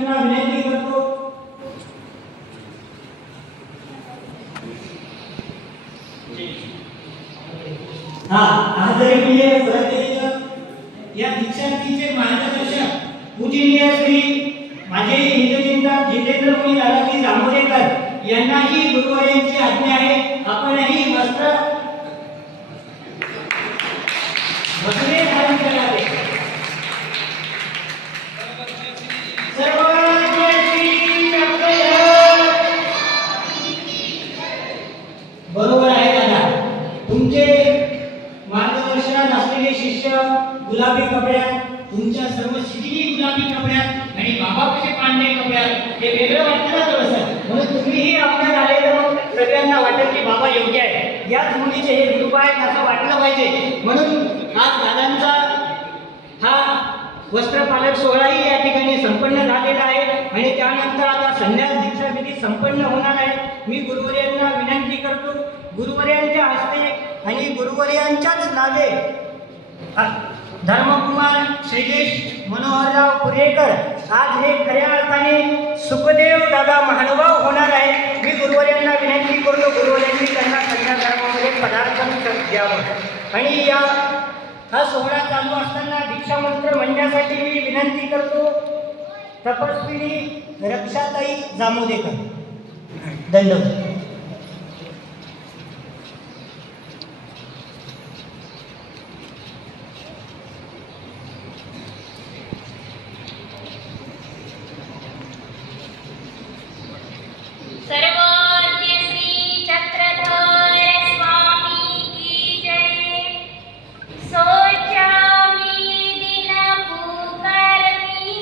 शिक्षकांना विनंती करतो आदरणीय या दीक्षांतीचे मार्गदर्शक पूजनीय श्री माझे हितचिंतक जितेंद्रमुनी दादाजी जांभोळेकर यांनाही गुरुवर्यांची आज्ञा आहे आपणही वस्त्र वस्त्रे धारण करावे. बरोबर आहे दादा. तुमचे मार्गदर्शनात असलेले शिष्य गुलाबी कपड्यात, तुमच्या सर्व शिकली गुलाबी कपड्यात आणि बाबा कसे पांढरे कपड्यात, हे वेगळं वाटतं ना थोडंसं. म्हणून तुम्हीही आपल्यात आले तर मग सगळ्यांना वाटेल की बाबा योग्य आहे, याच मुलीचे हे गुरु आहेत असं वाटलं पाहिजे. म्हणून आज दादांचा हा वस्त्रपालक सोहळाही या ठिकाणी संपन्न झालेला आहे आणि त्यानंतर आता संन्यास दीक्षा विधी संपन्न होणार आहे. मी गुरुवर्यांना विनंती करतो गुरुवर्यांच्या हस्ते आणि गुरुवर्यांच्याच नावे धर्मकुमार शैलेश मनोहरराव कुरेकर आज हे खऱ्या अर्थाने सुखदेव दादा महानुभाव होणार आहे. मी गुरुवर्यांना विनंती करतो गुरुवर्यांनी त्यांना कन्या धर्मामध्ये पदार्पण द्यावं आणि हा सोहळा चालू असताना दीक्षामंत्र म्हणण्यासाठी मी विनंती करतो तपस्विनी रक्षाताई जामोदेकर. धन्यवाद. सर्वज्ञ श्री चक्रधर स्वामी की जय. सोचामी दिन पुकारमी